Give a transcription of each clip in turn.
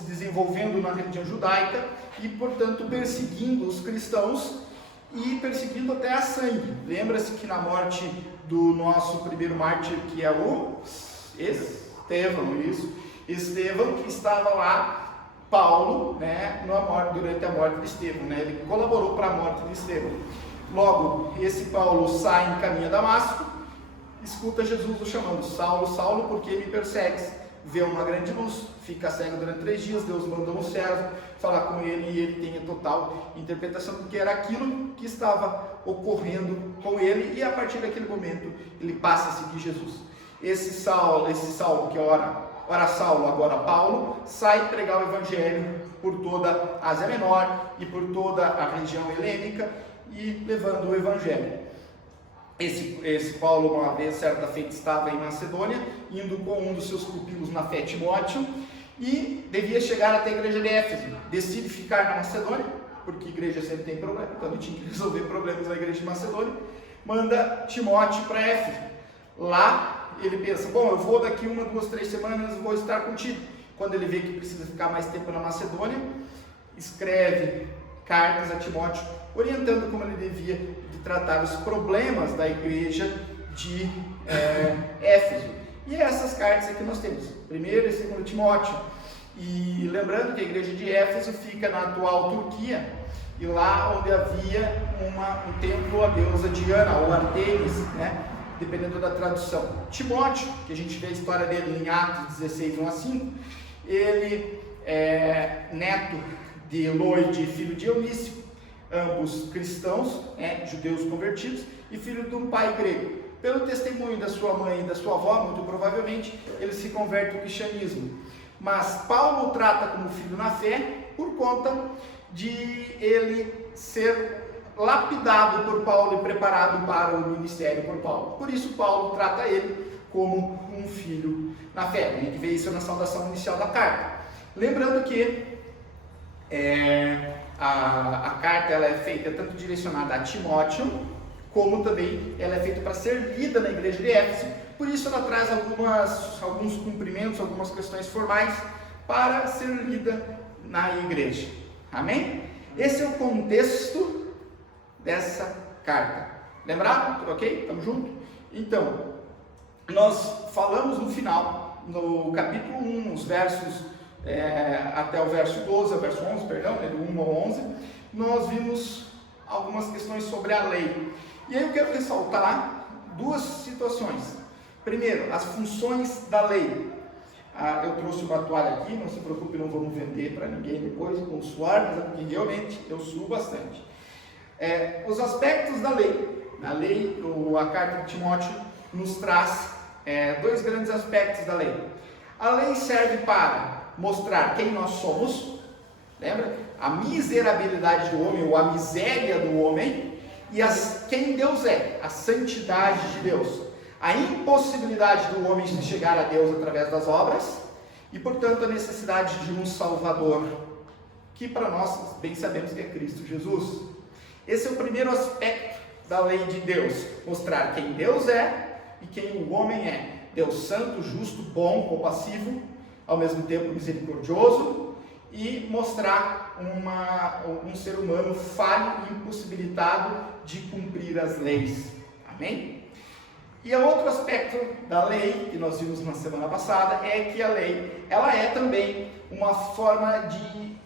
se desenvolvendo na religião judaica e, portanto, perseguindo os cristãos e perseguindo até a sangue. Lembra-se que na morte do nosso primeiro mártir, que é o Estevão, que estava lá, Paulo, né, durante a morte de Estevão, né, ele colaborou para a morte de Estevão. Logo, esse Paulo sai em caminho a Damasco, escuta Jesus o chamando: Saulo, Saulo, por que me persegues? Vê uma grande luz, fica cego durante 3 dias, Deus mandou um servo falar com ele e ele tem a total interpretação do que era aquilo que estava ocorrendo com ele, e a partir daquele momento ele passa a seguir Jesus. Esse Saulo que ora Saulo, agora Paulo, sai pregar o evangelho por toda a Ásia Menor e por toda a região helênica, e levando o evangelho. Esse Paulo, uma vez, certa feita, estava em Macedônia, indo com um dos seus pupilos na fé, Timóteo, e devia chegar até a igreja de Éfeso. Decide ficar na Macedônia, porque a igreja sempre tem problema, então ele tinha que resolver problemas na igreja de Macedônia. Manda Timóteo para Éfeso. Lá ele pensa: bom, eu vou daqui 1, 2, 3 semanas, vou estar contigo. Quando ele vê que precisa ficar mais tempo na Macedônia, escreve cartas a Timóteo, orientando como ele devia tratar os problemas da igreja de Éfeso. E essas cartas aqui nós temos, 1ª e 2ª Timóteo. E lembrando que a igreja de Éfeso fica na atual Turquia, e lá onde havia um templo à deusa Diana, ou Artemis, né? Dependendo da tradução. Timóteo, que a gente vê a história dele em Atos 16, 1-5, ele é neto de Eloide, filho de Eunício, ambos cristãos, judeus convertidos, e filho de um pai grego. Pelo testemunho da sua mãe e da sua avó, muito provavelmente, ele se converte ao cristianismo. Mas Paulo o trata como filho na fé por conta de ele ser lapidado por Paulo e preparado para o ministério por Paulo. Por isso Paulo trata ele como um filho na fé. A gente vê isso na saudação inicial da carta. Lembrando que a carta ela é feita tanto direcionada a Timóteo, como também ela é feita para ser lida na igreja de Éfeso. Por isso ela traz alguns cumprimentos, algumas questões formais para ser lida na igreja. Amém? Esse é o contexto dessa carta. Lembrado? Ok? Estamos juntos? Então, nós falamos no final, no capítulo 1, os versos até o verso 12, ao verso 11, perdão, do 1 ao 11, nós vimos algumas questões sobre a lei. E aí eu quero ressaltar 2 situações. Primeiro, as funções da lei. Eu trouxe uma toalha aqui, não se preocupe, não vamos vender para ninguém depois com suor, mas é porque realmente eu suo bastante. Os aspectos da lei. A lei, a carta de Timóteo nos traz 2 grandes aspectos da lei. A lei serve para mostrar quem nós somos, lembra? A miserabilidade do homem, ou a miséria do homem, e quem Deus é, a santidade de Deus, a impossibilidade do homem de chegar a Deus através das obras, e portanto a necessidade de um Salvador, que para nós bem sabemos que é Cristo Jesus. Esse é o primeiro aspecto da lei de Deus, mostrar quem Deus é e quem o homem é. Deus santo, justo, bom, compassivo, ao mesmo tempo misericordioso, e mostrar um ser humano falho e impossibilitado de cumprir as leis. Amém? E o outro aspecto da lei, que nós vimos na semana passada, é que a lei, ela é também uma forma de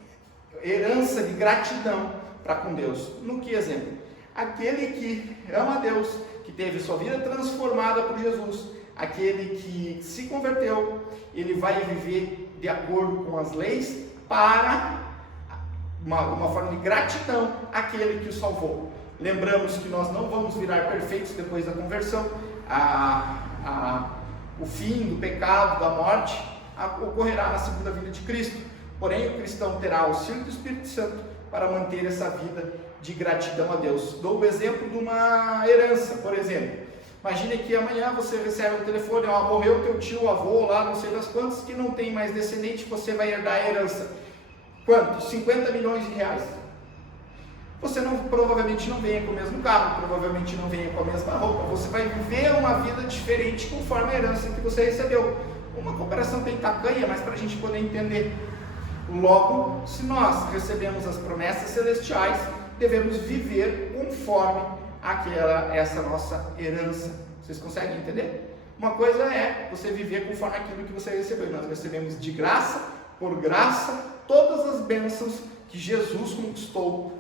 herança, de gratidão para com Deus. No que exemplo? Aquele que ama a Deus, que teve sua vida transformada por Jesus, aquele que se converteu, ele vai viver de acordo com as leis para uma forma de gratidão àquele que o salvou. Lembramos que nós não vamos virar perfeitos depois da conversão. O fim do pecado, da morte, ocorrerá na segunda vinda de Cristo. Porém, o cristão terá auxílio do Espírito Santo para manter essa vida de gratidão a Deus. Dou o exemplo de uma herança, por exemplo. Imagine que amanhã você recebe um telefone: morreu teu tio, avô lá, não sei das quantas, que não tem mais descendente, você vai herdar a herança. Quanto? 50 milhões de reais. Você provavelmente não venha com o mesmo carro, provavelmente não venha com a mesma roupa, você vai viver uma vida diferente conforme a herança que você recebeu. Uma comparação bem tacanha, mas para a gente poder entender. Logo, se nós recebemos as promessas celestiais, devemos viver conforme essa nossa herança. Vocês conseguem entender? Uma coisa é você viver conforme aquilo que você recebeu. Nós recebemos de graça, por graça, todas as bênçãos que Jesus conquistou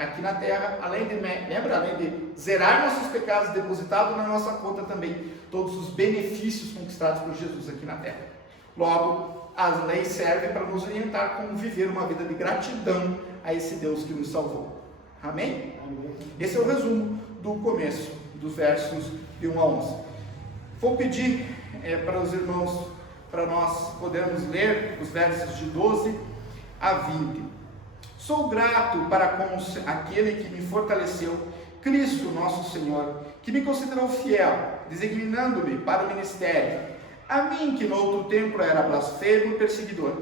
aqui na terra, além de zerar nossos pecados, depositado na nossa conta também todos os benefícios conquistados por Jesus aqui na terra. Logo, as leis servem para nos orientar como viver uma vida de gratidão a esse Deus que nos salvou. Amém? Amém. Esse é o resumo do começo, dos versos de 1 a 11. Vou pedir para os irmãos, para nós podermos ler os versos de 12 a 20. Sou grato para com aquele que me fortaleceu, Cristo nosso Senhor, que me considerou fiel, designando-me para o ministério. A mim, que no outro tempo era blasfemo e perseguidor,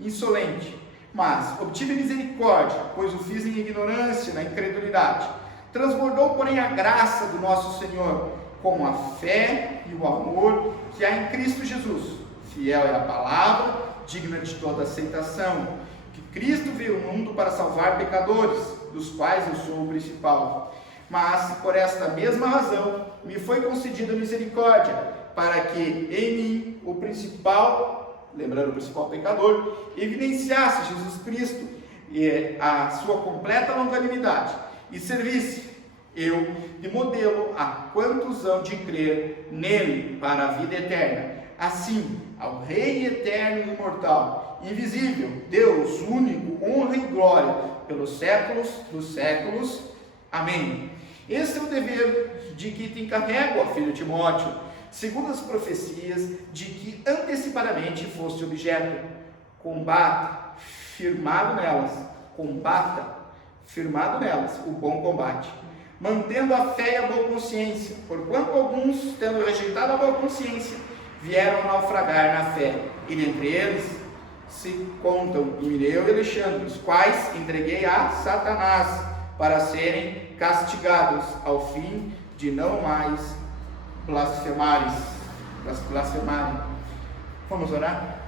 insolente, mas obtive misericórdia, pois o fiz em ignorância, na incredulidade. Transbordou, porém, a graça do nosso Senhor, com a fé e o amor que há em Cristo Jesus. Fiel é a palavra, digna de toda aceitação, que Cristo veio ao mundo para salvar pecadores, dos quais eu sou o principal. Mas, por esta mesma razão, me foi concedida misericórdia, para que em mim o principal, lembrando o principal pecador, evidenciasse Jesus Cristo e a sua completa longanimidade, e servisse eu de modelo a quantos hão de crer nele para a vida eterna. Assim, ao Rei eterno e imortal, invisível, Deus único, honra e glória pelos séculos dos séculos. Amém. Esse é o dever de que te encarrego, ó filho Timóteo, segundo as profecias de que antecipadamente foste objeto. Combata, firmado nelas, o bom combate, mantendo a fé e a boa consciência, porquanto alguns, tendo rejeitado a boa consciência, vieram naufragar na fé, e dentre eles se contam Himeneu e Alexandre, os quais entreguei a Satanás, para serem castigados, ao fim de não mais blasfemarem. Vamos orar?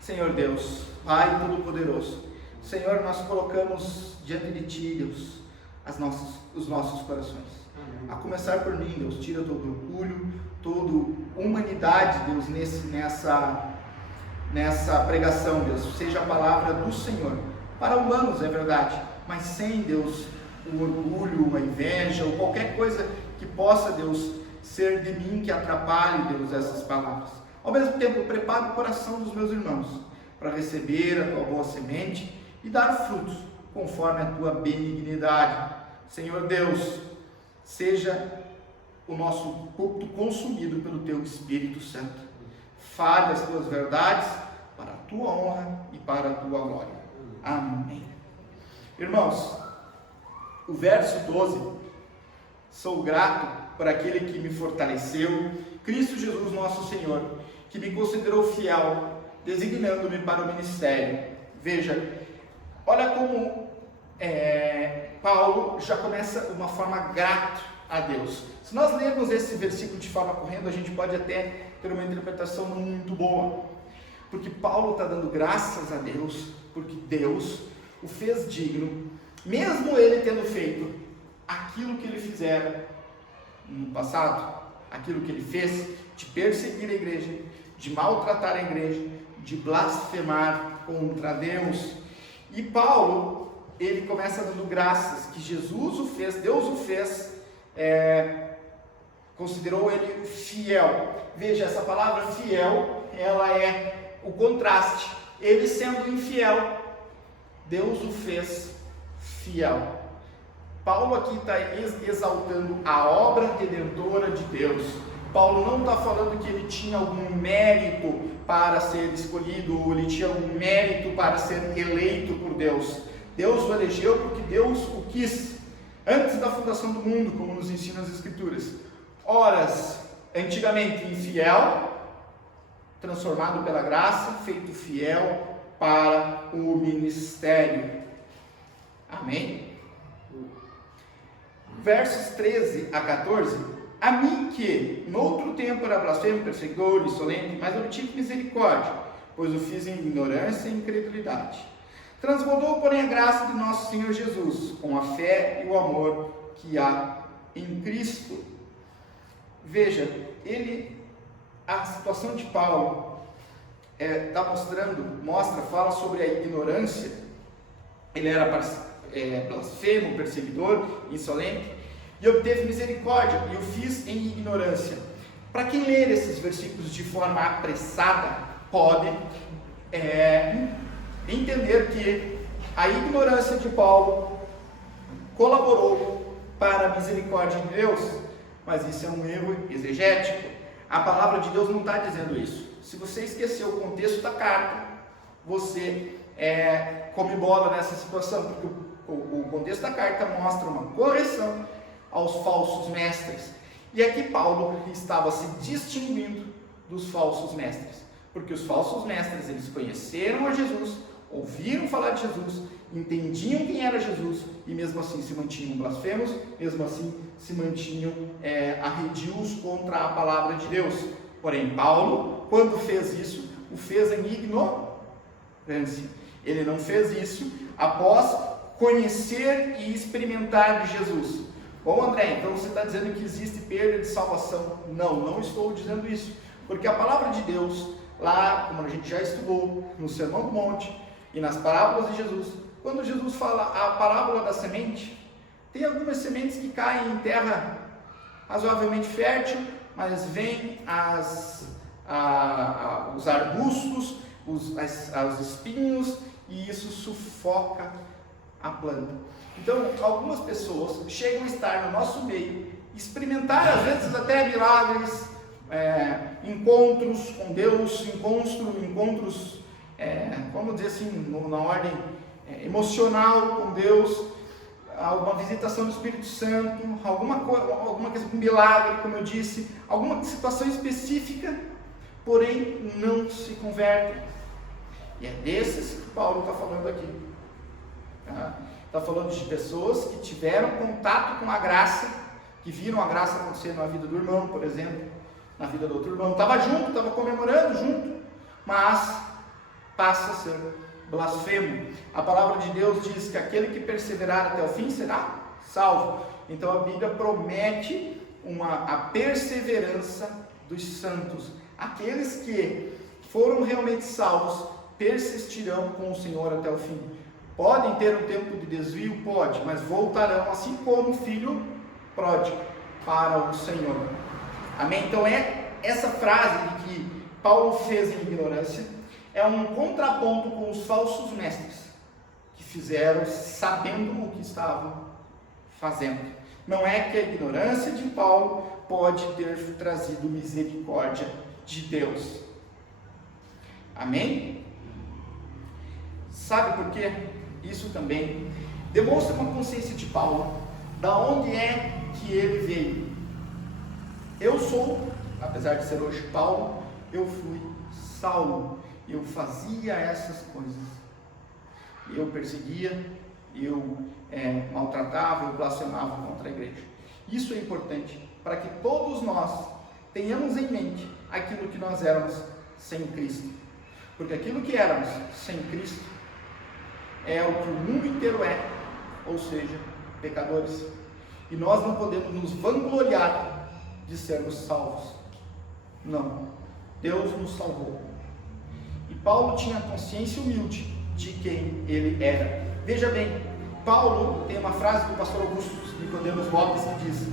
Senhor Deus, Pai Todo-Poderoso, Senhor, nós colocamos diante de Ti, Deus, os nossos corações. A começar por mim, Deus, tira todo orgulho, toda humanidade, Deus, nessa pregação, Deus, seja a palavra do Senhor, para humanos, é verdade, mas sem, Deus, o orgulho, a inveja, ou qualquer coisa que possa, Deus, ser de mim que atrapalhe, Deus, essas palavras. Ao mesmo tempo, prepara o coração dos meus irmãos para receber a Tua boa semente e dar frutos conforme a Tua benignidade. Senhor Deus, seja o nosso púlpito consumido pelo Teu Espírito Santo. Fale as Tuas verdades para a Tua honra e para a Tua glória. Amém. Irmãos, o verso 12, sou grato por aquele que me fortaleceu, Cristo Jesus nosso Senhor, que me considerou fiel, designando-me para o ministério. Veja, olha como Paulo já começa de uma forma grata a Deus. Se nós lermos esse versículo de forma correndo, a gente pode até ter uma interpretação não muito boa, porque Paulo está dando graças a Deus, porque Deus o fez digno, mesmo ele tendo feito aquilo que ele fizera no passado, aquilo que ele fez de perseguir a igreja, de maltratar a igreja, de blasfemar contra Deus. E Paulo, ele começa dando graças que Jesus o fez, Deus o fez, considerou ele fiel. Veja, essa palavra fiel, ela é o contraste. Ele sendo infiel, Deus o fez fiel. Paulo aqui está exaltando a obra redentora de Deus. Paulo não está falando que ele tinha algum mérito para ser escolhido, ou ele tinha algum mérito para ser eleito por Deus. Deus o elegeu porque Deus o quis, antes da fundação do mundo, como nos ensinam as Escrituras. Horas, antigamente infiel, transformado pela graça, feito fiel para o ministério. Amém? Versos 13 a 14. A mim que, noutro tempo, era blasfemo, perseguidor, insolente, mas obtive misericórdia, pois o fiz em ignorância e incredulidade. Transbordou, porém, a graça de nosso Senhor Jesus, com a fé e o amor que há em Cristo. Veja, a situação de Paulo fala sobre a ignorância. Ele era blasfemo, perseguidor, insolente, e obteve misericórdia, e o fiz em ignorância. Para quem ler esses versículos de forma apressada, pode entender que a ignorância de Paulo colaborou para a misericórdia de Deus, mas isso é um erro exegético. A palavra de Deus não está dizendo isso. Se você esqueceu o contexto da carta, você come bola nessa situação, porque o contexto da carta mostra uma correção aos falsos mestres. E aqui Paulo estava se distinguindo dos falsos mestres, porque os falsos mestres, eles conheceram a Jesus, ouviram falar de Jesus, entendiam quem era Jesus, e mesmo assim se mantinham blasfemos, mesmo assim se mantinham arredios contra a palavra de Deus. Porém, Paulo, quando fez isso, o fez em ignorância. Ele não fez isso após conhecer e experimentar de Jesus. Bom, André, então você está dizendo que existe perda de salvação? Não estou dizendo isso, porque a palavra de Deus, lá, como a gente já estudou no Sermão do Monte e nas parábolas de Jesus, quando Jesus fala a parábola da semente, tem algumas sementes que caem em terra razoavelmente fértil, mas vêm os arbustos, os espinhos, e isso sufoca a planta. Então, algumas pessoas chegam a estar no nosso meio, experimentar às vezes até milagres, encontros com Deus, encontros, vamos dizer assim, na ordem emocional com Deus, alguma visitação do Espírito Santo, alguma questão, um milagre, como eu disse, alguma situação específica, porém não se convertem. E é desses que Paulo está falando aqui. Está falando de pessoas que tiveram contato com a graça, que viram a graça acontecer na vida do irmão, por exemplo, na vida do outro irmão. Estava junto, estava comemorando junto, mas passa a ser blasfemo. A palavra de Deus diz que aquele que perseverar até o fim será salvo. Então a Bíblia promete a perseverança dos santos. Aqueles que foram realmente salvos persistirão com o Senhor até o fim. Podem ter um tempo de desvio? Pode, mas voltarão, assim como o filho pródigo, para o Senhor. Amém? Então essa frase de que Paulo fez em ignorância é um contraponto com os falsos mestres, que fizeram sabendo o que estavam fazendo. Não é que a ignorância de Paulo pode ter trazido misericórdia de Deus. Amém? Sabe por quê? Isso também demonstra uma consciência de Paulo, da onde é que ele veio. Eu sou, apesar de ser hoje Paulo, eu fui Saulo, eu fazia essas coisas, eu perseguia, eu maltratava, eu blasfemava contra a igreja. Isso é importante para que todos nós tenhamos em mente aquilo que nós éramos sem Cristo, porque aquilo que éramos sem Cristo é o que o mundo inteiro ou seja, pecadores, e nós não podemos nos vangloriar de sermos salvos. Não, Deus nos salvou. E Paulo tinha consciência humilde de quem ele era. Veja bem, Paulo tem uma frase do pastor Augusto Nicodemos Lopes que diz: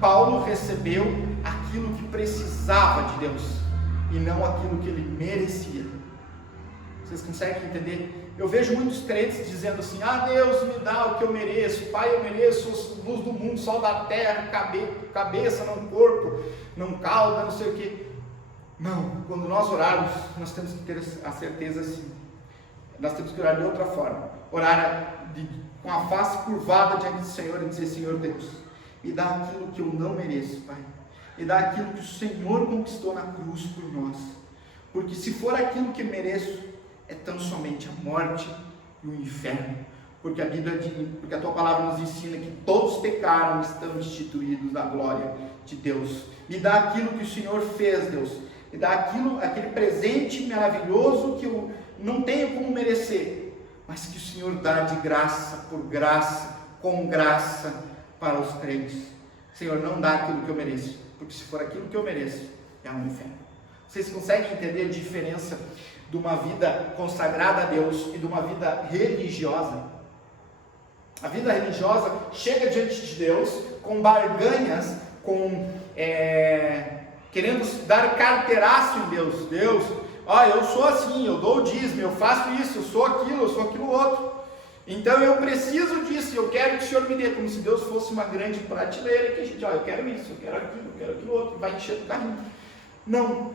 Paulo recebeu aquilo que precisava de Deus e não aquilo que ele merecia. Vocês conseguem entender? Eu vejo muitos crentes dizendo assim: Deus me dá o que eu mereço, Pai, eu mereço luz do mundo, sol da terra, cabeça, não corpo, não cauda, não sei o que. Não, quando nós orarmos, nós temos que ter a certeza assim. Nós temos que orar de outra forma. Orar com a face curvada diante do Senhor e dizer: Senhor Deus, me dá aquilo que eu não mereço, Pai. Me dá aquilo que o Senhor conquistou na cruz por nós. Porque se for aquilo que mereço, é tão somente a morte e o inferno. Porque porque a tua palavra nos ensina que todos pecaram e estão destituídos da glória de Deus. Me dá aquilo que o Senhor fez, Deus. me dá aquele presente maravilhoso que eu não tenho como merecer, mas que o Senhor dá de graça, por graça, com graça para os crentes. Senhor, não dá aquilo que eu mereço, porque se for aquilo que eu mereço, é um inferno. Vocês conseguem entender a diferença de uma vida consagrada a Deus e de uma vida religiosa? A vida religiosa chega diante de Deus com barganhas, querendo dar carteiraço em Deus. Deus, eu sou assim, eu dou o dízimo, eu faço isso, eu sou aquilo outro. Então eu preciso disso, eu quero que o Senhor me dê, como se Deus fosse uma grande prateleira que a gente, eu quero isso, eu quero aquilo outro, vai encher o carrinho. Não.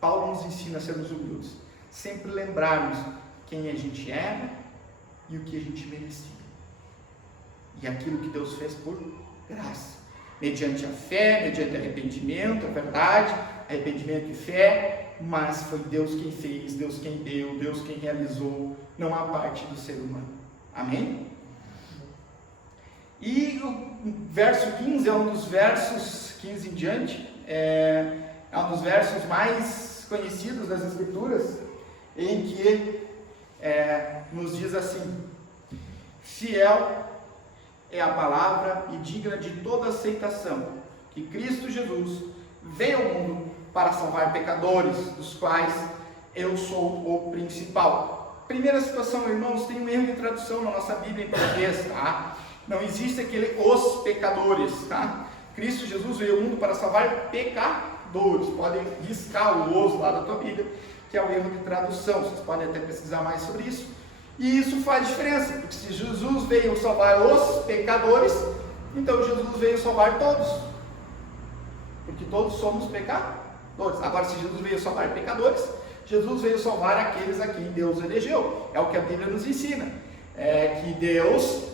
Paulo nos ensina a sermos humildes, sempre lembrarmos quem a gente era e o que a gente merecia. E aquilo que Deus fez por graça, mediante a fé, mediante arrependimento, é verdade, arrependimento e fé, mas foi Deus quem fez, Deus quem deu, Deus quem realizou, não há parte do ser humano. Amém? E o verso 15 é um dos versos, 15 em diante, é um dos versos mais conhecidos das Escrituras, em que nos diz assim: fiel é a palavra e digna de toda aceitação, que Cristo Jesus veio ao mundo para salvar pecadores, dos quais eu sou o principal. Primeira situação, irmãos, tem um erro de tradução na nossa Bíblia em português, tá? Não existe aquele os pecadores, tá? Cristo Jesus veio ao mundo para salvar pecadores. Podem riscar o os lá da tua Bíblia, que é o erro de tradução. Vocês podem até pesquisar mais sobre isso. E isso faz diferença, porque se Jesus veio salvar os pecadores, então Jesus veio salvar todos, porque todos somos pecadores. Agora, se Jesus veio salvar pecadores, Jesus veio salvar aqueles a quem Deus elegeu. É o que a Bíblia nos ensina, que Deus,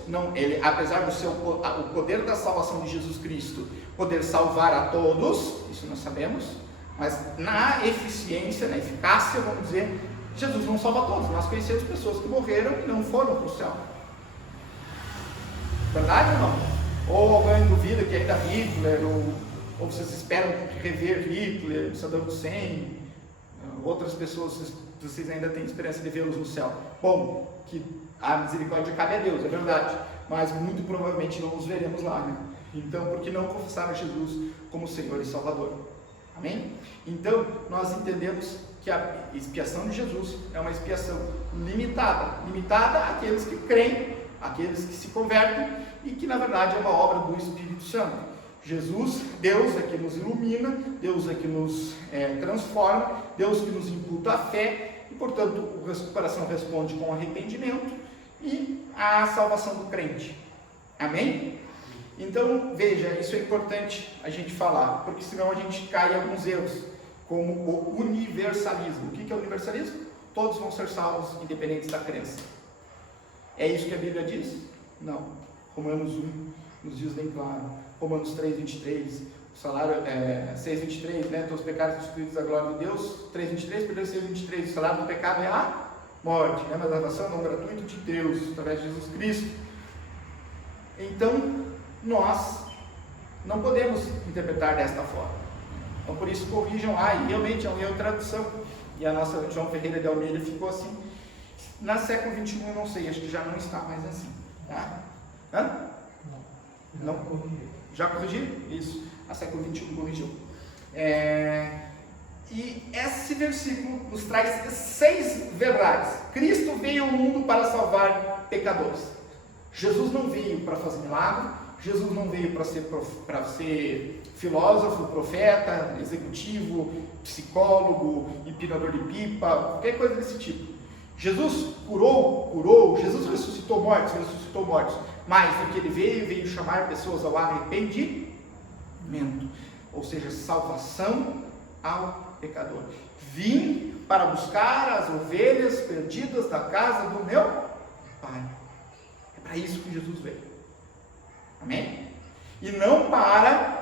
apesar do o poder da salvação de Jesus Cristo, poder salvar a todos, isso nós sabemos, mas na eficiência, na eficácia, vamos dizer, Jesus não salva todos. Nós conhecemos pessoas que morreram e não foram para o céu. Verdade ou não? Ou alguém duvida que ainda Hitler, ou vocês esperam rever Hitler, Saddam Hussein, outras pessoas, vocês ainda têm esperança de vê-los no céu. Bom, que a misericórdia cabe a Deus, é verdade, mas muito provavelmente não os veremos lá, né? Então, por que não confessar Jesus como Senhor e Salvador? Amém? Então, nós entendemos que a expiação de Jesus é uma expiação limitada àqueles que creem, àqueles que se convertem, e que na verdade é uma obra do Espírito Santo. Jesus, Deus é que nos ilumina, Deus é que nos transforma, Deus que nos imputa a fé, e portanto o coração responde com arrependimento e a salvação do crente. Amém? Então veja, isso é importante a gente falar, porque senão a gente cai em alguns erros, como o universalismo. O que é o universalismo? Todos vão ser salvos, independentes da crença. É isso que a Bíblia diz? Não. Romanos 1 nos diz bem claro. Romanos 3:23, o salário 6:23, né? Todos os pecados destituídos da glória de Deus. 3:23, perdão, 6:23, o salário do pecado é a morte, né? Mas a salvação é um gratuito de Deus, através de Jesus Cristo. Então, nós não podemos interpretar desta forma. Então, por isso, corrijam lá, e realmente é um erro de tradução. E a nossa João Ferreira de Almeida ficou assim. Na século XXI, eu não sei, acho que já não está mais assim. Tá? Hã? Não? Já corrigiu? Isso. A século XXI corrigiu. E esse versículo nos traz 6 verdades. Cristo veio ao mundo para salvar pecadores. Jesus não veio para fazer milagre. Jesus não veio para ser filósofo, profeta, executivo, psicólogo, empinador de pipa, qualquer coisa desse tipo. Jesus curou, Jesus ressuscitou mortos, mas o que ele veio chamar pessoas ao arrependimento, ou seja, salvação ao pecador. Vim para buscar as ovelhas perdidas da casa do meu Pai. É para isso que Jesus veio. Amém? E não para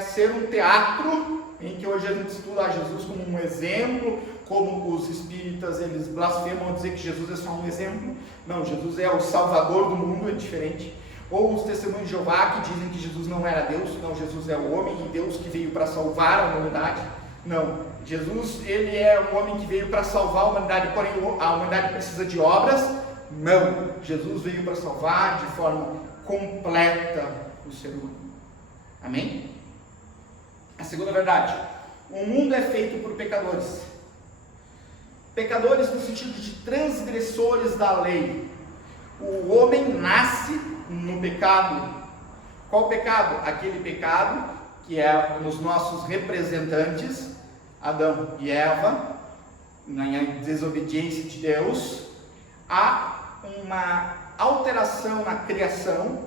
ser um teatro em que hoje a gente estuda Jesus como um exemplo, como os espíritas eles blasfemam ao dizer que Jesus é só um exemplo. Não, Jesus é o Salvador do mundo, é diferente. Ou os testemunhos de Jeová que dizem que Jesus não era Deus. Não, Jesus é o homem e Deus que veio para salvar a humanidade. Não, Jesus, ele é um homem que veio para salvar a humanidade, porém a humanidade precisa de obras? Não, Jesus veio para salvar de forma completa o ser humano. Amém? A segunda verdade: o mundo é feito por pecadores. Pecadores no sentido de transgressores da lei. O homem nasce no pecado. Qual pecado? Aquele pecado que é nos nossos representantes, Adão e Eva, na desobediência de Deus. Há uma alteração na criação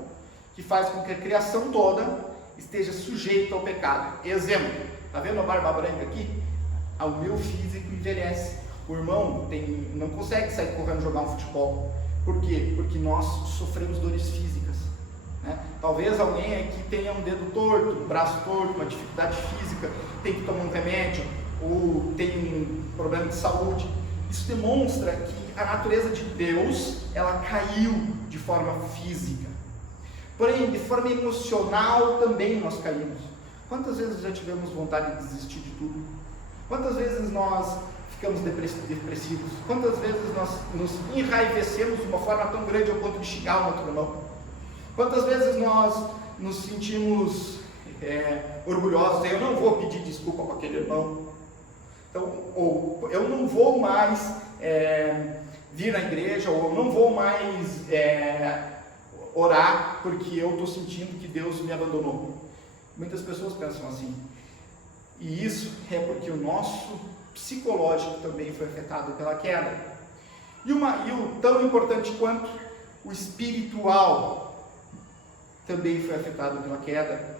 que faz com que a criação toda esteja sujeita ao pecado. Exemplo, está vendo a barba branca aqui? O meu físico envelhece. O irmão não consegue sair correndo jogar um futebol. Por quê? Porque nós sofremos dores físicas, né? Talvez alguém aqui tenha um dedo torto, um braço torto, uma dificuldade física, tem que tomar um remédio, ou tem um problema de saúde. Isso demonstra que a natureza de Deus, ela caiu de forma física. Porém, de forma emocional também nós caímos. Quantas vezes já tivemos vontade de desistir de tudo? Quantas vezes nós ficamos depressivos? Quantas vezes nós nos enraivecemos de uma forma tão grande ao ponto de xingar o outro irmão? Quantas vezes nós nos sentimos orgulhosos? Eu não vou pedir desculpa para aquele irmão. Então, ou eu não vou mais vir na igreja, ou eu não vou mais orar porque eu estou sentindo que Deus me abandonou. Muitas pessoas pensam assim. E isso é porque o nosso psicológico também foi afetado pela queda. E o tão importante quanto o espiritual também foi afetado pela queda.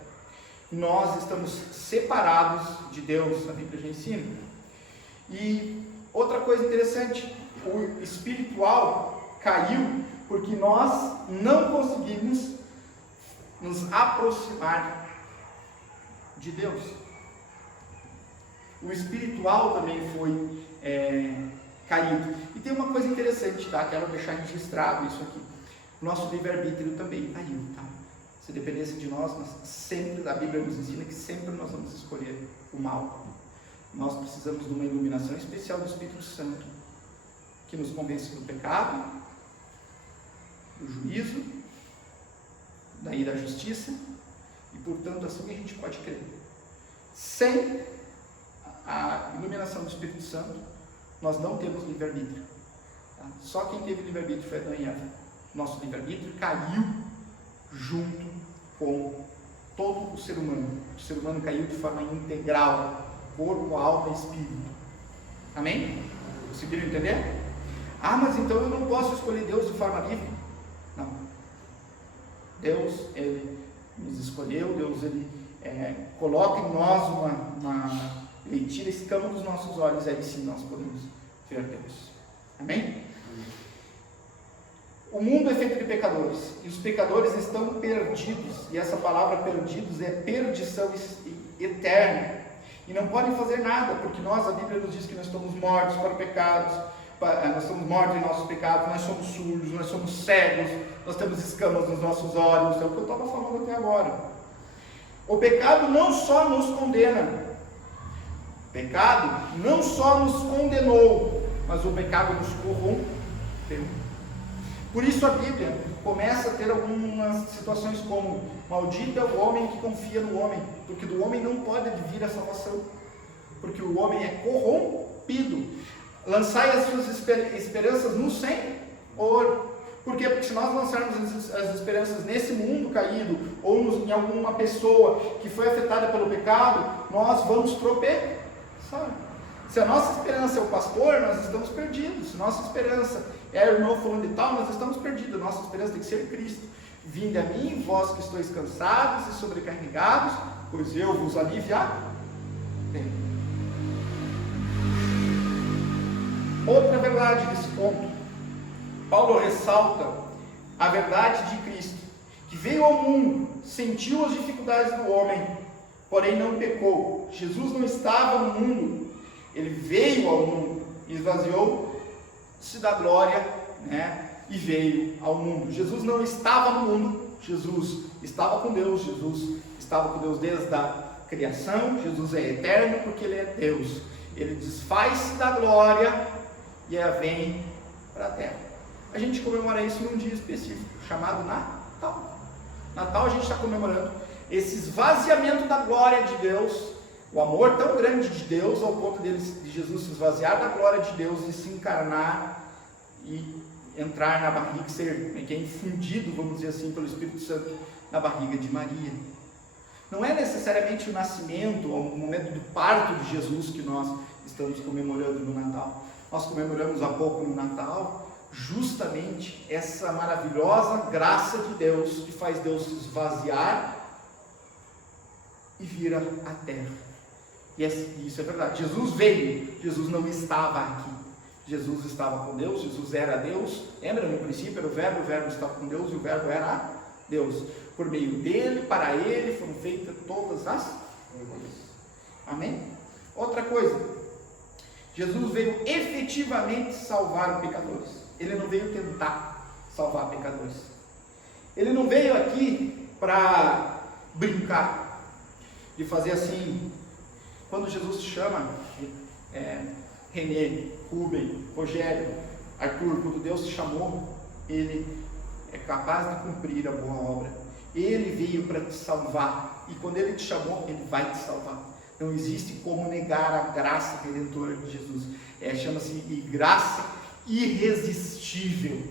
Nós estamos separados de Deus, a Bíblia já ensina. E outra coisa interessante, o espiritual caiu porque nós não conseguimos nos aproximar de Deus. O espiritual também foi caído. E tem uma coisa interessante, tá? Quero deixar registrado isso aqui. Nosso livre-arbítrio também caiu, tá? Se dependesse de nós sempre, a Bíblia nos ensina que sempre nós vamos escolher o mal. Nós precisamos de uma iluminação especial do Espírito Santo, que nos convence do pecado, do juízo, daí da justiça, e portanto assim a gente pode crer. Sem a iluminação do Espírito Santo, nós não temos livre-arbítrio. Tá? Só quem teve livre-arbítrio foi Adão e Eva. Nosso livre-arbítrio caiu junto com todo o ser humano. O ser humano caiu de forma integral, corpo, alma e espírito. Amém? Conseguiram entender? Mas então eu não posso escolher Deus de forma livre? Não. Deus, Ele nos escolheu, Deus, Ele coloca em nós Ele tira a escama dos nossos olhos, aí sim nós podemos ver Deus. Amém? O mundo é feito de pecadores, e os pecadores estão perdidos, e essa palavra perdidos é perdição eterna, e não podem fazer nada, porque a Bíblia nos diz que nós estamos mortos para pecados, nós estamos mortos em nossos pecados, nós somos surdos, nós somos cegos, nós temos escamas nos nossos olhos, é o que eu estava falando até agora. O pecado não só nos condena, o pecado não só nos condenou, mas o pecado nos corrompeu. Por isso a Bíblia começa a ter algumas situações como: maldito é o homem que confia no homem, porque do homem não pode vir a salvação, porque o homem é corrompido. Lançai as suas esperanças no Senhor. Por quê? Porque se nós lançarmos as esperanças nesse mundo caído, ou em alguma pessoa que foi afetada pelo pecado, nós vamos tropeçar. Se a nossa esperança é o pastor, nós estamos perdidos. Se nossa esperança é o irmão fulano de tal, nós estamos perdidos. A nossa esperança tem que ser Cristo. Vinde a mim, vós que estáis cansados e sobrecarregados, pois eu vos aliviarei. Outra verdade desse ponto, Paulo ressalta a verdade de Cristo, que veio ao mundo, sentiu as dificuldades do homem, porém não pecou. Jesus não estava no mundo, ele veio ao mundo, esvaziou-se da glória, e veio ao mundo. Jesus não estava no mundo, Jesus estava com Deus, Jesus estava com Deus desde a criação, Jesus é eterno porque Ele é Deus. Ele desfaz-se da glória e vem para a terra. A gente comemora isso num dia específico, chamado Natal. Natal a gente está comemorando esse esvaziamento da glória de Deus, o amor tão grande de Deus, ao ponto de Jesus se esvaziar da glória de Deus e se encarnar e entrar na barriga, ser infundido, vamos dizer assim, pelo Espírito Santo na barriga de Maria. Não é necessariamente o nascimento ou o momento do parto de Jesus que nós estamos comemorando no Natal. Nós comemoramos há pouco no Natal justamente essa maravilhosa graça de Deus, que faz Deus se esvaziar e vir à terra. E isso é verdade. Jesus veio, Jesus não estava aqui. Jesus estava com Deus, Jesus era Deus. Lembra, no princípio era o Verbo estava com Deus e o Verbo era Deus. Por meio dele, para ele, foram feitas todas as coisas. Amém? Outra coisa, Jesus veio efetivamente salvar pecadores. Ele não veio tentar salvar pecadores. Ele não veio aqui para brincar, de fazer assim. Quando Jesus te chama, Renê, Rubem, Rogério, Arthur, quando Deus te chamou, Ele é capaz de cumprir a boa obra. Ele veio para te salvar, e quando Ele te chamou, Ele vai te salvar. Não existe como negar a graça redentora de Jesus. Chama-se graça irresistível.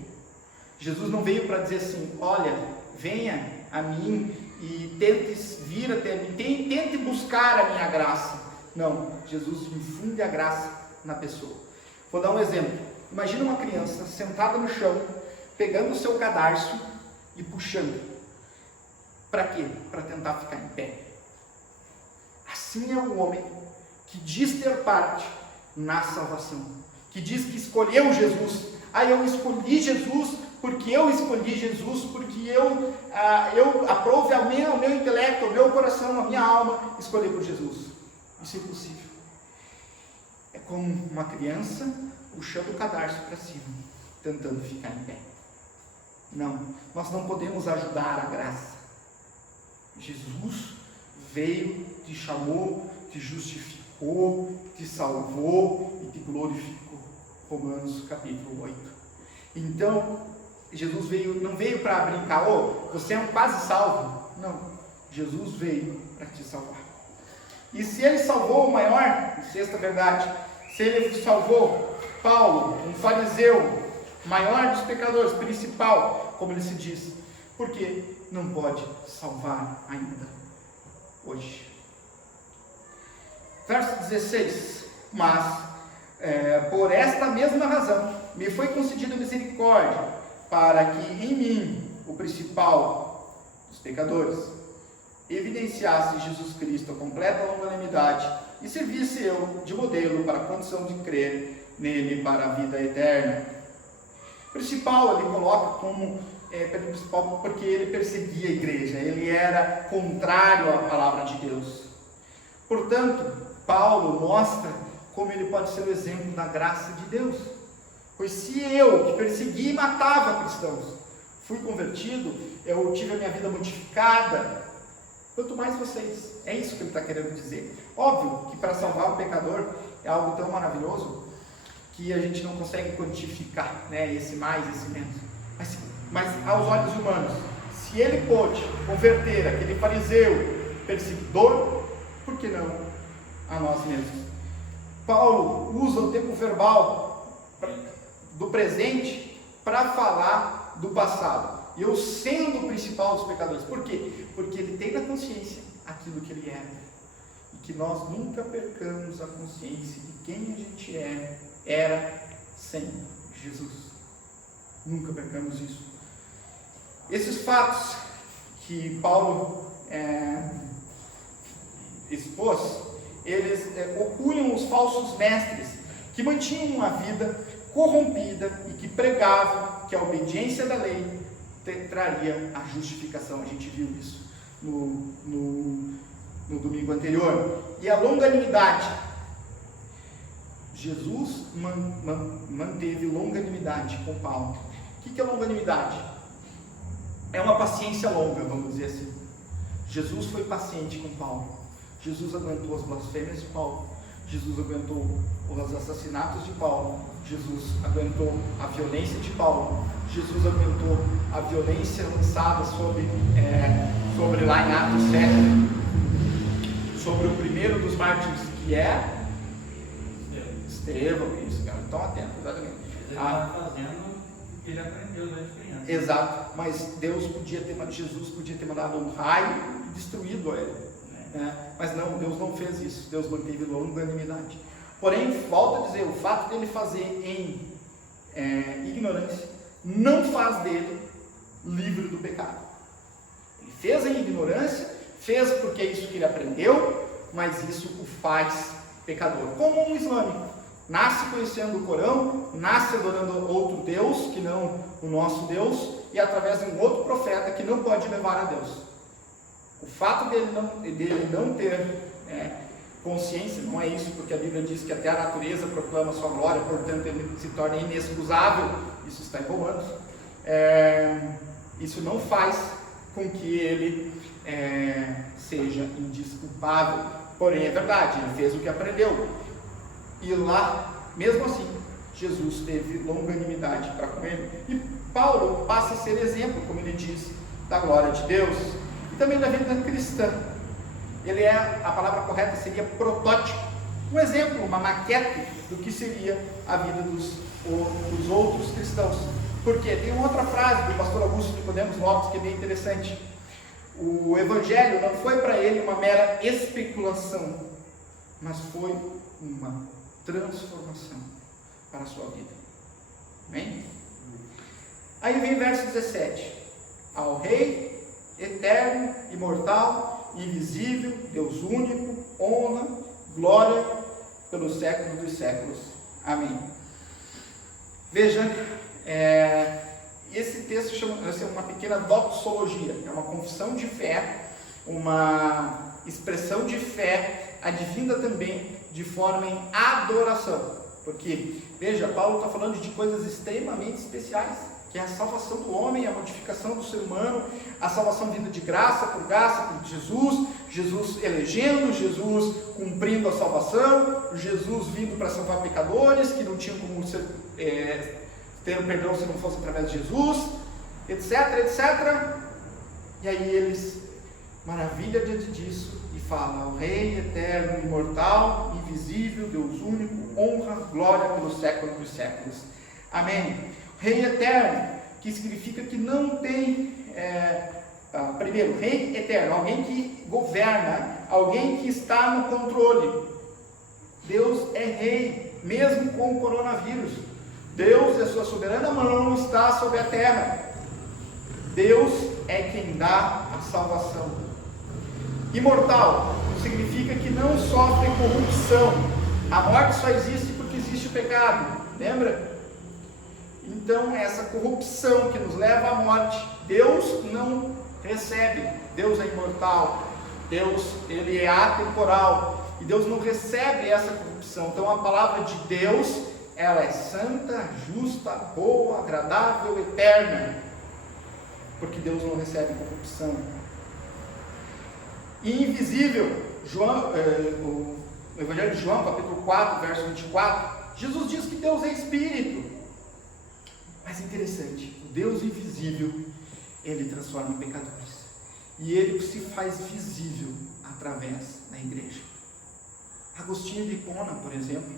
Jesus não veio para dizer assim: olha, venha a mim e tente vir até mim, tente buscar a minha graça. Não, Jesus infunde a graça na pessoa. Vou dar um exemplo. Imagina uma criança sentada no chão, pegando o seu cadarço e puxando. Para quê? Para tentar ficar em pé. Assim é o homem que diz ter parte na salvação, que diz que escolheu Jesus. Eu escolhi Jesus porque eu escolhi Jesus, porque eu aprovo ao meu intelecto, ao meu coração, à minha alma, escolher por Jesus. Isso é impossível. É como uma criança puxando o cadarço para cima, tentando ficar em pé. Não, nós não podemos ajudar a graça. Jesus veio, te chamou, te justificou, te salvou e te glorificou. Romanos capítulo 8. Então, Jesus não veio para brincar, você é um quase salvo. Não, Jesus veio para te salvar. E se Ele salvou o maior, sexta verdade, se Ele salvou Paulo, um fariseu, maior dos pecadores, principal, como ele se diz, por que não pode salvar ainda hoje? Verso 16, mas por esta mesma razão me foi concedida misericórdia, para que em mim, o principal dos pecadores, evidenciasse Jesus Cristo a completa longanimidade e servisse eu de modelo para a condição de crer nele para a vida eterna. Principal ele coloca como principal porque ele perseguia a igreja, ele era contrário à palavra de Deus. Portanto, Paulo mostra como ele pode ser o exemplo da graça de Deus. Pois se eu, que persegui e matava cristãos, fui convertido, eu tive a minha vida modificada, quanto mais vocês. É isso que ele está querendo dizer. Óbvio que para salvar o pecador é algo tão maravilhoso que a gente não consegue quantificar, esse mais, esse menos. Mas aos olhos humanos, se ele pôde converter aquele fariseu perseguidor, por que não a nós mesmos? Paulo usa o tempo verbal do presente para falar do passado. Eu sendo o principal dos pecadores. Por quê? Porque ele tem na consciência aquilo que ele era. E que nós nunca percamos a consciência de quem a gente era sem Jesus. Nunca percamos isso. Esses fatos que Paulo expôs, eles opunham os falsos mestres que mantinham uma vida corrompida e que pregavam que a obediência da lei traria a justificação. A gente viu isso no domingo anterior. E a longanimidade. Jesus manteve longanimidade com Paulo. O que é longanimidade? É uma paciência longa, vamos dizer assim. Jesus foi paciente com Paulo. Jesus aguentou as blasfêmias de Paulo, Jesus aguentou os assassinatos de Paulo, Jesus aguentou a violência de Paulo, Jesus aguentou a violência lançada sobre lá em Atos 7, sobre o primeiro dos mártires, que é Estevão. Isso, cara, estão atentos, exatamente. Ele estava fazendo o que ele aprendeu desde criança. Exato, mas Jesus podia ter mandado um raio e destruído ele, mas não, Deus não fez isso. Deus manteve longanimidade. Porém, volto a dizer, o fato dele fazer em ignorância não faz dele livre do pecado. Ele fez em ignorância, fez porque é isso que ele aprendeu, mas isso o faz pecador, como um islâmico. Nasce conhecendo o Corão, nasce adorando outro Deus que não o nosso Deus, e através de um outro profeta que não pode levar a Deus. O fato dele não ter consciência, não é isso, porque a Bíblia diz que até a natureza proclama a sua glória, portanto ele se torna inexcusável. Isso está em Romanos. Isso não faz com que ele seja indesculpável. Porém, é verdade, ele fez o que aprendeu. E lá, mesmo assim, Jesus teve longanimidade para com ele. E Paulo passa a ser exemplo, como ele diz, da glória de Deus e também da vida cristã. Ele a palavra correta seria protótipo, um exemplo, uma maquete do que seria a vida dos outros cristãos. Porque tem uma outra frase do pastor Augusto Nicodemos Lopes que é bem interessante. O evangelho não foi para ele uma mera especulação, mas foi uma transformação para a sua vida. Amém? Aí vem o verso 17. Ao Rei eterno, imortal, invisível, Deus único, honra, glória pelos séculos dos séculos. Amém. Veja, esse texto chama-se uma pequena doxologia, é uma confissão de fé, uma expressão de fé advinda também de forma em adoração, porque, veja, Paulo está falando de coisas extremamente especiais, que é a salvação do homem, a modificação do ser humano, a salvação vinda de graça por Jesus, Jesus elegendo, Jesus cumprindo a salvação, Jesus vindo para salvar pecadores que não tinham como ter um perdão se não fosse através de Jesus, etc, etc. E aí eles maravilham diante disso e falam: ao Rei eterno, imortal, invisível, Deus único, honra, glória pelos séculos dos séculos. Amém. Rei eterno, que significa que não tem, primeiro, Rei eterno, alguém que governa, alguém que está no controle. Deus é Rei, mesmo com o coronavírus. Deus, a sua soberana mão, está sobre a terra. Deus é quem dá a salvação. Imortal significa que não sofre corrupção. A morte só existe porque existe o pecado. Lembra? Então, essa corrupção que nos leva à morte, Deus não recebe. Deus é imortal. Deus, ele é atemporal. E Deus não recebe essa corrupção. Então, a palavra de Deus, ela é santa, justa, boa, agradável, eterna. Porque Deus não recebe corrupção. E invisível, o Evangelho de João, capítulo 4, verso 24, Jesus diz que Deus é Espírito. Mas interessante, o Deus invisível, ele transforma em pecadores. E ele se faz visível através da igreja. Agostinho de Hipona, por exemplo,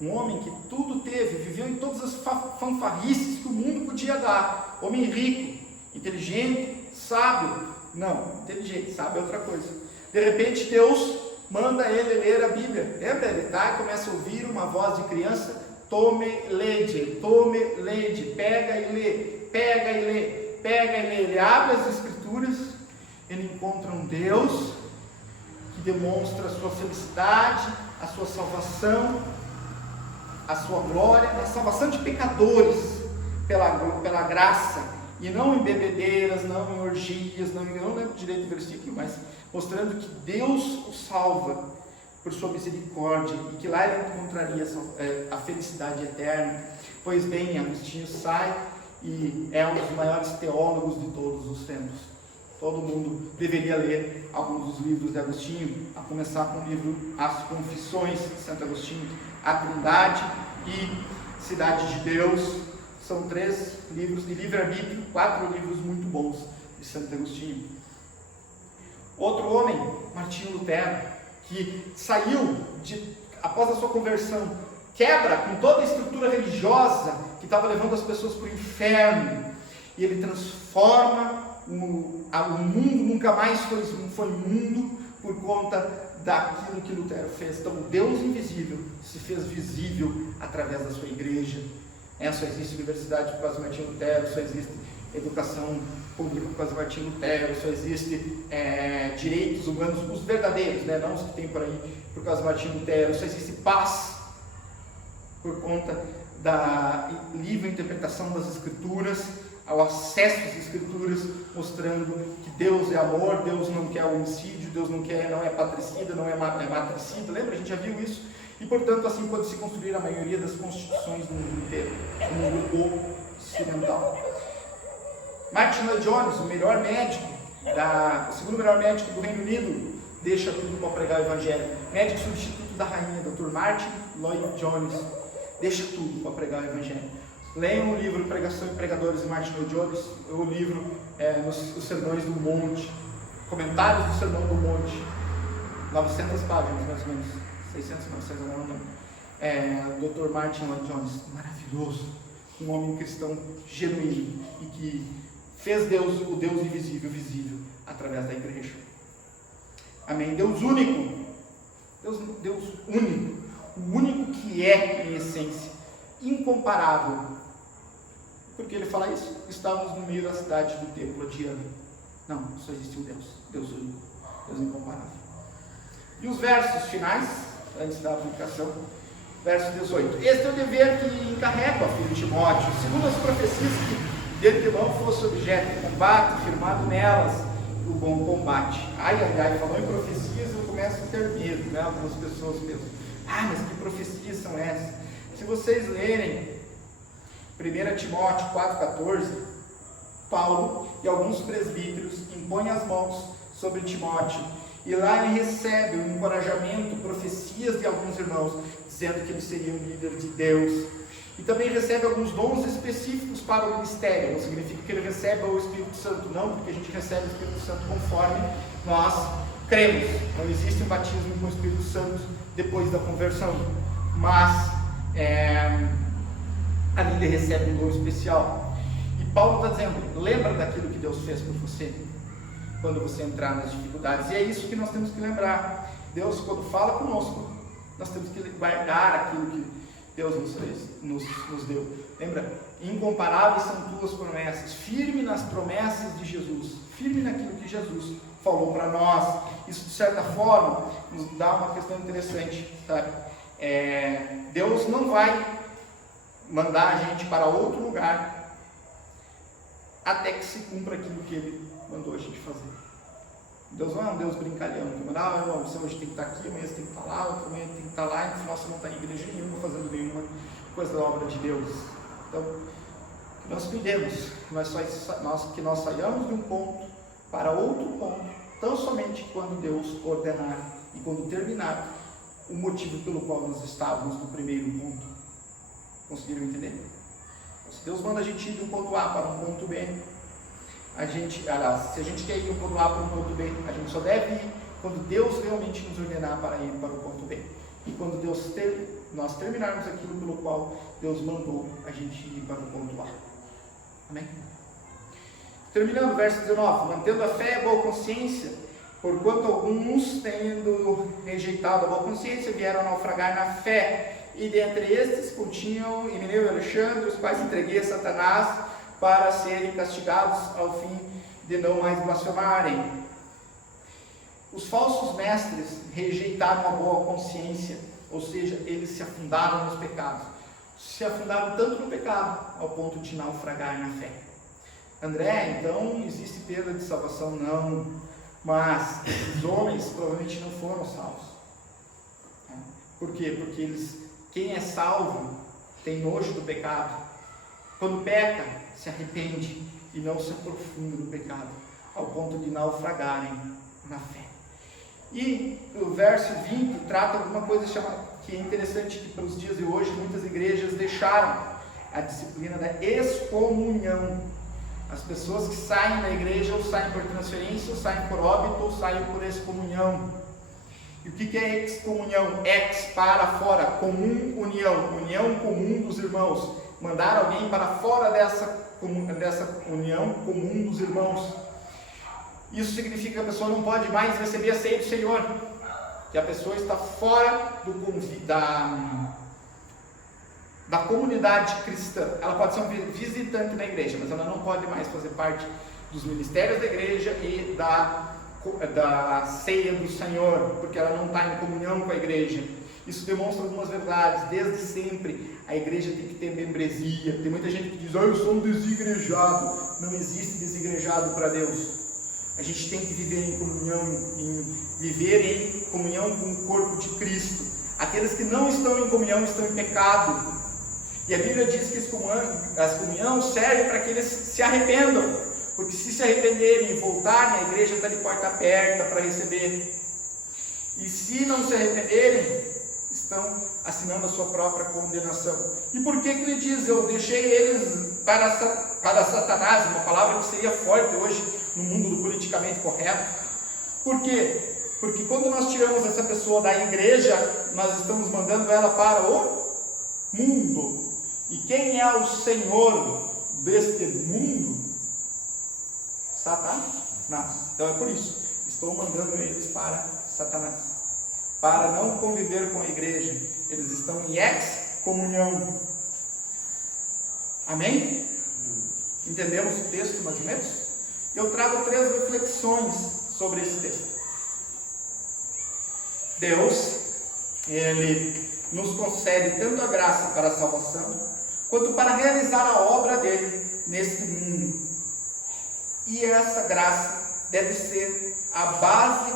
um homem que tudo teve, viveu em todas as fanfarrices que o mundo podia dar. Homem rico, inteligente, sábio. Não, inteligente, sábio é outra coisa. De repente Deus manda ele ler a Bíblia. Lembra? Ele está e começa a ouvir uma voz de criança: tome, lede, pega e lê, pega e lê, pega e lê. Ele abre as Escrituras, ele encontra um Deus que demonstra a sua felicidade, a sua salvação, a sua glória, a salvação de pecadores pela graça, e não em bebedeiras, não em orgias, não lembro direito do versículo, mas mostrando que Deus o salva por sua misericórdia, e que lá ele encontraria a felicidade eterna. Pois bem, Agostinho sai e é um dos maiores teólogos de todos os tempos. Todo mundo deveria ler alguns dos livros de Agostinho, a começar com o livro As Confissões de Santo Agostinho, A Trindade e Cidade de Deus. São 3 livros de livre-arbítrio, 4 livros muito bons de Santo Agostinho. Outro homem, Martinho Lutero, que saiu, após a sua conversão, quebra com toda a estrutura religiosa que estava levando as pessoas para o inferno, e ele transforma o mundo, nunca mais foi mundo por conta daquilo que Lutero fez. Então, o Deus invisível se fez visível através da sua igreja. Só existe universidade por causa de Martinho Lutero, só existe educação pública por causa de Martinho Lutero, só existe direitos humanos, os verdadeiros, não os que tem por aí, por causa de Martinho Lutero, só existe paz por conta da livre interpretação das Escrituras, ao acesso às Escrituras, mostrando que Deus é amor, Deus não quer homicídio, Deus não é patricida, não é matricida, lembra? A gente já viu isso. E, portanto, assim pode se construir a maioria das constituições do mundo inteiro, no mundo ocidental. Martin Lloyd Jones, o segundo melhor médico do Reino Unido, deixa tudo para pregar o Evangelho. Médico substituto da rainha, Dr. Martin Lloyd Jones, deixa tudo para pregar o Evangelho. Leiam o livro Pregação e Pregadores de Martin Lloyd Jones, o livro Os Sermões do Monte, comentários do Sermão do Monte, 900 páginas mais ou menos, 600, 900, não lembro. Dr. Martin Lloyd Jones, maravilhoso, um homem cristão genuíno e que fez o Deus invisível visível através da igreja. Amém? Deus único, Deus único, o único que é em essência, incomparável. Por que ele fala isso? Estávamos no meio da cidade do templo odiando. Não, só existe um Deus único, Deus incomparável. E os versos finais, antes da aplicação, verso 18. Este é o dever que encarrego a filho Timóteo, segundo as profecias que de antemão fosse objeto de combate, firmado nelas o bom combate. Ai, falou em profecias, eu começo a ter medo, Algumas pessoas pensam, mas que profecias são essas? Se vocês lerem 1 Timóteo 4,14, Paulo e alguns presbíteros impõem as mãos sobre Timóteo, e lá ele recebe o encorajamento, profecias de alguns irmãos, dizendo que ele seria um líder de Deus, e também recebe alguns dons específicos para o ministério. Não significa que ele receba o Espírito Santo, não, porque a gente recebe o Espírito Santo conforme nós cremos. Não existe um batismo com o Espírito Santo depois da conversão, mas ali ele recebe um dom especial. E Paulo está dizendo, lembra daquilo que Deus fez por você, quando você entrar nas dificuldades. E é isso que nós temos que lembrar. Deus, quando fala conosco, nós temos que guardar aquilo que Deus nos deu. Lembra? Incomparáveis são tuas promessas. Firme nas promessas de Jesus, firme naquilo que Jesus falou para nós. Isso, de certa forma, nos dá uma questão interessante, sabe? Deus não vai mandar a gente para outro lugar até que se cumpra aquilo que Ele mandou a gente fazer. Deus não é um Deus brincalhão, você hoje tem que estar aqui, amanhã você tem que estar lá, outro amanhã tem que estar lá, e no final você não está em igreja nenhuma, fazendo nenhuma coisa da obra de Deus. Então, que nós cuidemos, que nós saiamos de um ponto para outro ponto, tão somente quando Deus ordenar e quando terminar o motivo pelo qual nós estávamos no primeiro ponto. Conseguiram entender? Se Deus manda a gente ir de um ponto A para um ponto B, se a gente quer ir de um ponto A para um ponto B, a gente só deve ir quando Deus realmente nos ordenar para ir para o ponto B. E quando nós terminarmos aquilo pelo qual Deus mandou a gente ir para o ponto A. Amém? Terminando, verso 19. Mantendo a fé e a boa consciência, porquanto alguns, tendo rejeitado a boa consciência, vieram naufragar na fé. E dentre estes continham Himeneu e Alexandre, os quais entreguei a Satanás para serem castigados ao fim de não mais blasfemarem. Os falsos mestres rejeitaram a boa consciência, ou seja, eles se afundaram nos pecados. Se afundaram tanto no pecado, ao ponto de naufragar na fé. André, então existe perda de salvação? Não, mas os homens provavelmente não foram salvos. Por quê? Porque quem é salvo tem nojo do pecado. Quando peca, se arrepende e não se aprofunda no pecado. ao ponto de naufragarem na fé. E o verso 20 trata alguma coisa que é interessante, que para os dias de hoje muitas igrejas deixaram a disciplina da excomunhão. As pessoas que saem da igreja ou saem por transferência, ou saem por óbito, ou saem por excomunhão. E o que é excomunhão? Ex, para, fora, comum, união, união comum dos irmãos. Mandar alguém para fora dessa união comum dos irmãos. Isso significa que a pessoa não pode mais receber a ceia do Senhor, que a pessoa está fora da comunidade cristã. Ela pode ser um visitante na igreja, mas ela não pode mais fazer parte dos ministérios da igreja e da ceia do Senhor, porque ela não está em comunhão com a igreja. Isso demonstra algumas verdades. Desde sempre a igreja tem que ter membresia. Tem muita gente que diz: eu sou um desigrejado. Não existe desigrejado para Deus. A gente tem que viver em comunhão com o corpo de Cristo. Aqueles que não estão em comunhão estão em pecado. E a Bíblia diz que a comunhão serve para que eles se arrependam. Porque se arrependerem e voltarem, a igreja está de porta aberta para receber. E se não se arrependerem, estão assinando a sua própria condenação. E por que ele diz: eu deixei eles para Satanás? Uma palavra que seria forte hoje no mundo do politicamente correto. Por quê? Porque quando nós tiramos essa pessoa da igreja, nós estamos mandando ela para o mundo. E quem é o Senhor deste mundo? Satanás. Então é por isso, estou mandando eles para Satanás, para não conviver com a igreja. Eles estão em excomunhão. Amém? Entendemos o texto mais ou menos? Eu trago 3 reflexões sobre esse texto. Deus, Ele nos concede tanto a graça para a salvação, quanto para realizar a obra dele neste mundo. E essa graça deve ser a base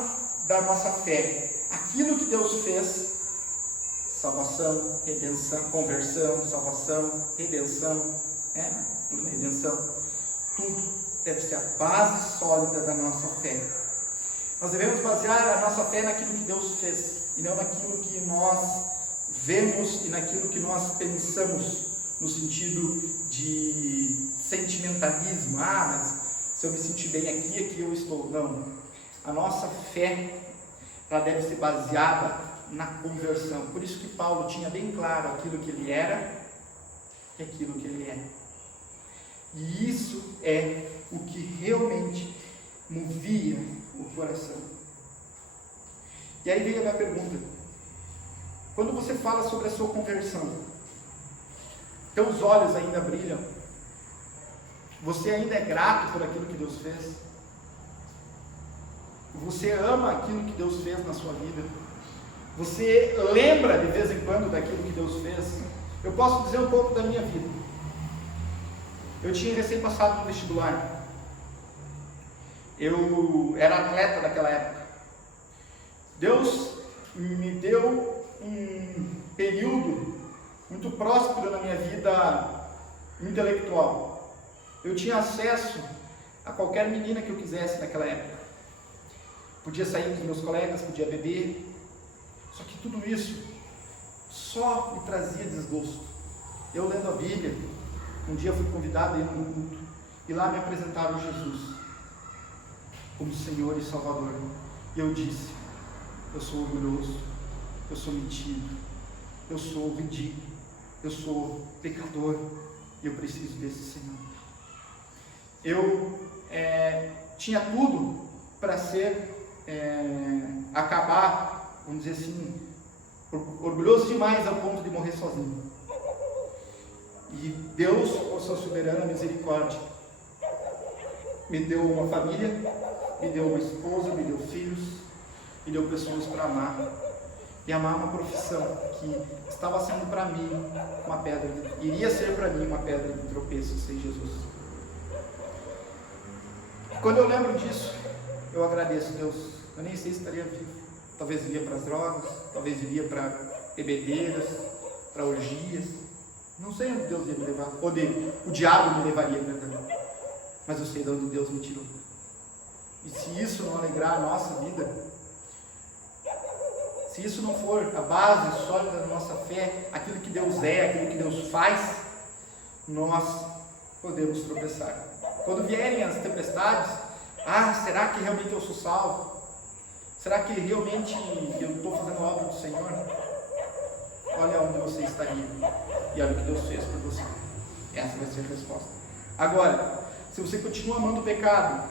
da nossa fé. Aquilo que Deus fez, salvação, redenção, conversão, salvação, redenção, tudo deve ser a base sólida da nossa fé. Nós devemos basear a nossa fé naquilo que Deus fez, e não naquilo que nós vemos e naquilo que nós pensamos, no sentido de sentimentalismo. Mas se eu me sentir bem aqui eu estou. Não. A nossa fé, ela deve ser baseada na conversão. Por isso que Paulo tinha bem claro aquilo que ele era e aquilo que ele é. E isso é o que realmente movia o coração. E aí veio a minha pergunta: quando você fala sobre a sua conversão, teus olhos ainda brilham? Você ainda é grato por aquilo que Deus fez? Você ama aquilo que Deus fez na sua vida? Você lembra de vez em quando daquilo que Deus fez? Eu posso dizer um pouco da minha vida. Eu tinha recém passado no vestibular. Eu era atleta naquela época. Deus me deu um período muito próspero na minha vida intelectual. Eu tinha acesso a qualquer menina que eu quisesse naquela época. Podia sair com os meus colegas, podia beber. Só que tudo isso só me trazia desgosto. Eu lendo a Bíblia, um dia fui convidado a ir num culto, e lá me apresentaram Jesus como Senhor e Salvador. E eu disse: eu sou orgulhoso, eu sou metido, eu sou ridículo, eu sou pecador, e eu preciso desse Senhor. Eu tinha tudo para acabar, vamos dizer assim, orgulhoso demais ao ponto de morrer sozinho. E Deus, com sua soberana misericórdia, me deu uma família, me deu uma esposa, me deu filhos, me deu pessoas para amar. E amar uma profissão que estava sendo para mim uma pedra, iria ser para mim uma pedra de tropeço sem Jesus. Quando eu lembro disso, eu agradeço a Deus. Eu nem sei se estaria vivo. Talvez iria para as drogas, talvez iria para bebedeiras, para orgias. Não sei onde Deus ia me levar, onde o diabo me levaria, perdão. Mas eu sei de onde Deus me tirou. e se isso não alegrar a nossa vida, se isso não for a base sólida da nossa fé, aquilo que Deus é, aquilo que Deus faz, nós podemos tropeçar. Quando vierem as tempestades, será que realmente eu sou salvo? Será que realmente eu estou fazendo a obra do Senhor? Olha onde você está indo e olha o que Deus fez por você. Essa vai ser a resposta. Agora, se você continua amando o pecado,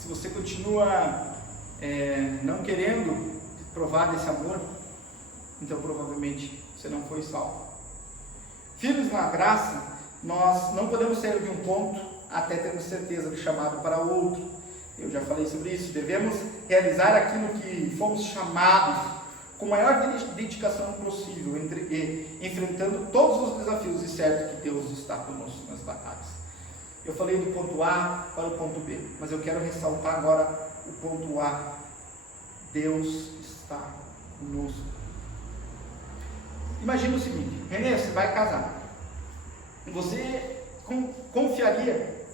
se você continua não querendo provar desse amor, então provavelmente você não foi salvo. Filhos na graça, nós não podemos sair de um ponto até termos certeza do chamado para outro. Eu já falei sobre isso. Devemos realizar aquilo que fomos chamados com a maior dedicação possível, enfrentando todos os desafios, e certo que Deus está conosco nas batalhas. Eu falei do ponto A para o ponto B, mas eu quero ressaltar agora o ponto A. Deus está conosco. Imagina o seguinte: Renê, você vai casar. Você confiaria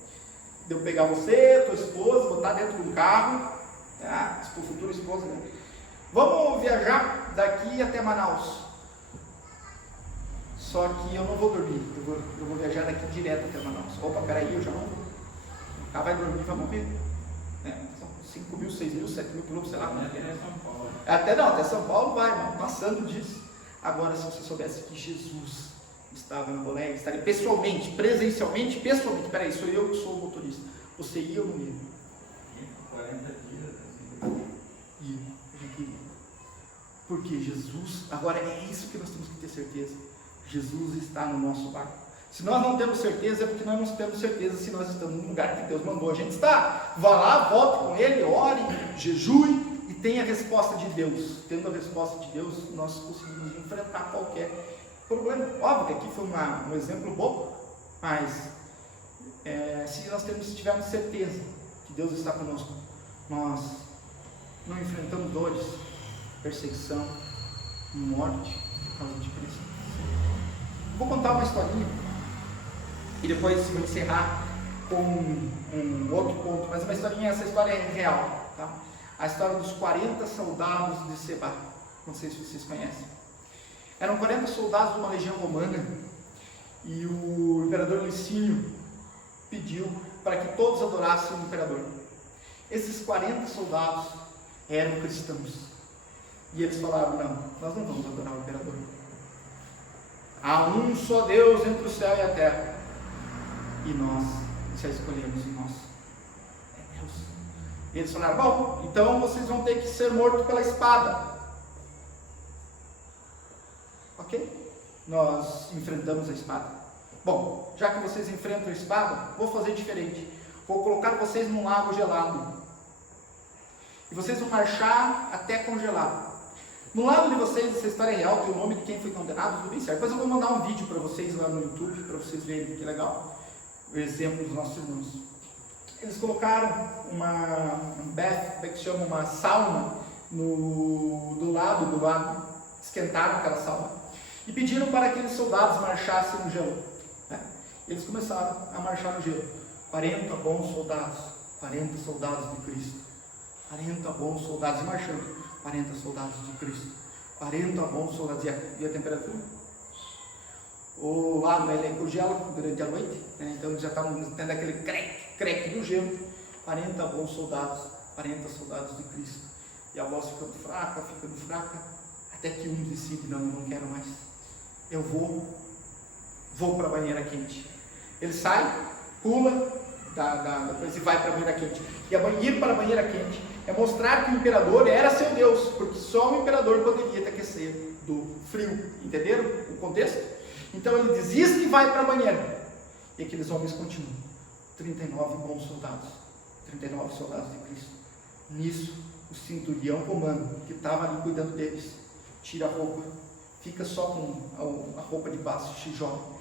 de eu pegar você, tua esposa, botar dentro de um carro, tá? Futura esposa, né? Vamos viajar daqui até Manaus. Só que eu não vou dormir, eu vou viajar daqui direto até Manaus. Opa, peraí, eu já não vou. O cara vai dormir, vai morrer. São 5 mil, 6 mil, 7 mil quilômetros, sei lá. Até São Paulo. Até São Paulo vai, mano, passando disso. Agora, se você soubesse que Jesus estava em Bolé, estaria pessoalmente, presencialmente, peraí, sou eu que sou o motorista. Você ia ou não ia? 40 dias. Assim. Ia. Porque Jesus, agora é isso que nós temos que ter certeza. Jesus está no nosso barco. Se nós não temos certeza, é porque nós não temos certeza se nós estamos no lugar que Deus mandou a gente estar. Vá lá, volte com Ele, ore, jejue e tenha a resposta de Deus. Tendo a resposta de Deus, nós conseguimos enfrentar qualquer problema. Óbvio que aqui foi um exemplo bobo, mas se nós tivermos certeza que Deus está conosco, nós não enfrentamos dores, perseguição, morte por causa de Cristo. Vou contar uma historinha e depois vou encerrar com um outro ponto, mas essa história é real, tá? A história dos 40 soldados de Sebá. Não sei se vocês conhecem. Eram 40 soldados de uma legião romana e o imperador Licínio pediu para que todos adorassem o imperador. Esses 40 soldados eram cristãos e eles falaram: não, nós não vamos adorar o imperador. Há um só Deus entre o céu e a terra e nós já escolhemos o nosso. É Deus. E eles falaram: bom, então vocês vão ter que ser mortos pela espada. Ok? Nós enfrentamos a espada. Bom, já que vocês enfrentam a espada, vou fazer diferente. Vou colocar vocês num lago gelado. E vocês vão marchar até congelar. No lado de vocês, essa história é real, tem o nome de quem foi condenado, tudo bem certo. Depois eu vou mandar um vídeo para vocês lá no YouTube, para vocês verem que legal. O exemplo dos nossos irmãos. Eles colocaram um bath, que se chama uma sauna, do lado do lago. Esquentaram aquela sauna. E pediram para que aqueles soldados marchassem no gelo. Eles começaram a marchar no gelo. 40 bons soldados. 40 soldados de Cristo. 40 bons soldados marchando. 40 soldados de Cristo. 40 bons soldados. E a temperatura? O lago ele congela durante a noite. Então eles já estavam tendo aquele creque do gelo. 40 bons soldados. 40 soldados de Cristo. E a voz ficando fraca. Até que um decide: não quero mais. Eu vou para a banheira quente. Ele sai, pula depois e vai para a banheira quente. E ir para a banheira quente é mostrar que o imperador era seu Deus, porque só o imperador poderia te aquecer do frio. Entenderam o contexto? Então ele desiste e vai para a banheira. E aqueles homens continuam. 39 bons soldados. 39 soldados de Cristo. Nisso, o centurião romano, que estava ali cuidando deles, tira a roupa, fica só com a roupa de baixo, se joga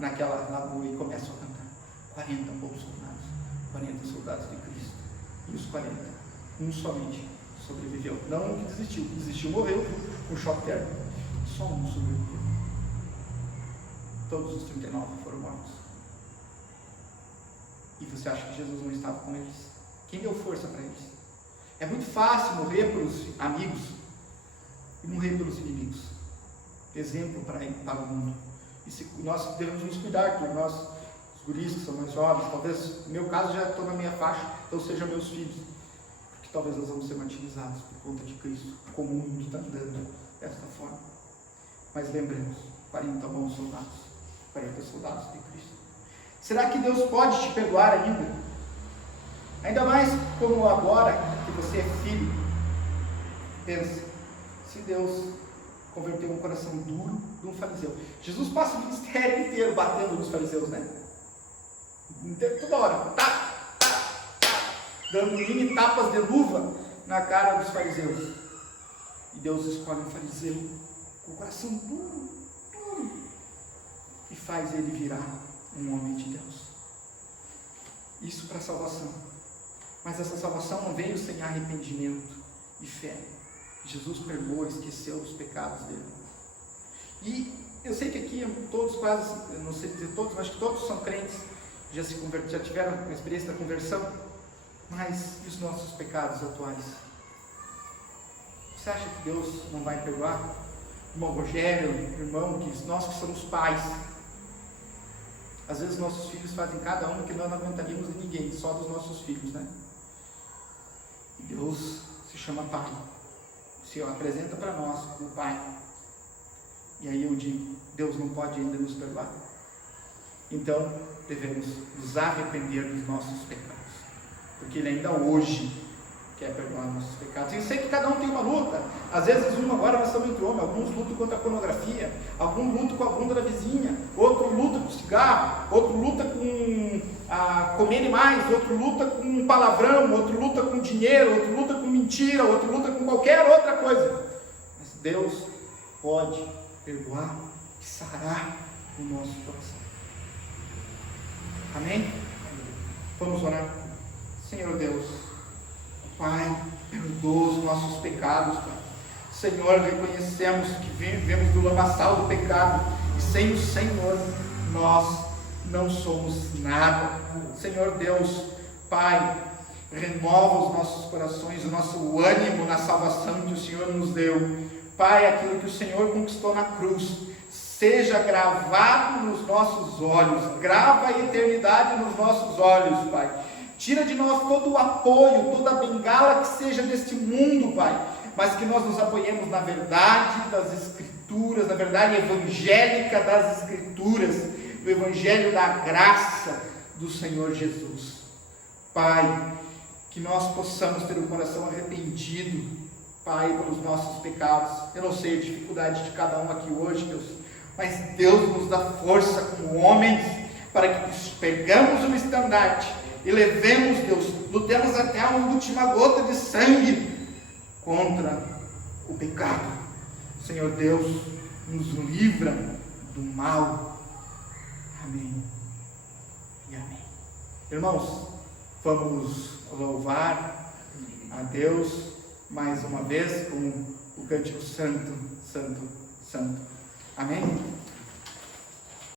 naquela lagoa e começa a cantar. 40 bons soldados, 40 soldados de Cristo. E os 40, um somente sobreviveu. Não um que desistiu, morreu com choque térmico. Só um sobreviveu. Todos os 39 foram mortos. E você acha que Jesus não estava com eles? Quem deu força para eles? É muito fácil morrer pelos amigos e morrer pelos inimigos. Exemplo para o mundo. E se nós devemos nos cuidar, porque nós, os guris que são mais jovens, talvez, no meu caso já estou na minha faixa, então sejam meus filhos, porque talvez nós vamos ser martirizados por conta de Cristo, como o mundo está andando desta forma. Mas lembremos, 40 bons soldados, 40 soldados de Cristo. Será que Deus pode te perdoar ainda? Ainda mais como agora que você é filho. Pensa, se Deus converteu um coração duro de um fariseu. Jesus passa o ministério inteiro batendo nos fariseus, né? Toda hora, dando mini tapas de luva na cara dos fariseus. E Deus escolhe um fariseu com o coração duro e faz ele virar um homem de Deus. Isso para salvação. Mas essa salvação não veio sem arrependimento e fé. Jesus perdoou, esqueceu os pecados dele. E eu sei que aqui todos quase, eu não sei dizer todos, mas acho que todos são crentes, já tiveram a experiência da conversão. Mas e os nossos pecados atuais? Você acha que Deus não vai perdoar? Irmão Rogério, irmão, que nós que somos pais, às vezes nossos filhos fazem cada um que nós não aguentaríamos de ninguém, só dos nossos filhos, né? E Deus se chama Pai, se apresenta para nós como Pai. E aí eu digo, Deus não pode ainda nos perdoar. Então devemos nos arrepender dos nossos pecados, porque Ele ainda hoje quer perdoar nossos pecados. E eu sei que cada um tem uma luta. Às vezes agora nós estamos entre homens, alguns lutam contra a pornografia, alguns lutam com a bunda da vizinha, outro luta com cigarro, outro luta com comer demais, outro luta com palavrão, outro luta com dinheiro, outro luta com mentira, outro luta com qualquer outra coisa. Mas Deus pode perdoar e sarar o nosso coração. Amém? Vamos orar. Senhor Deus, Pai, perdoa os nossos pecados, Pai. Senhor, reconhecemos que vivemos do lamaçal do pecado e sem o Senhor nós não somos nada. Senhor Deus, Pai, renova os nossos corações, o nosso ânimo na salvação que o Senhor nos deu. Pai, aquilo que o Senhor conquistou na cruz, seja gravado nos nossos olhos, grava a eternidade nos nossos olhos, Pai. Tira de nós todo o apoio, toda a bengala que seja deste mundo, Pai, mas que nós nos apoiemos na verdade das Escrituras, na verdade evangélica das Escrituras, do Evangelho da graça do Senhor Jesus. Pai, que nós possamos ter o coração arrependido, Pai, pelos nossos pecados. Eu não sei a dificuldade de cada um aqui hoje, Deus, mas Deus nos dá força como homens, para que pegamos o estandarte e levemos, Deus, lutemos até a última gota de sangue contra o pecado. Senhor Deus, nos livra do mal. Amém e amém. Irmãos, vamos louvar a Deus mais uma vez com o cântico Santo, Santo, Santo. Amém?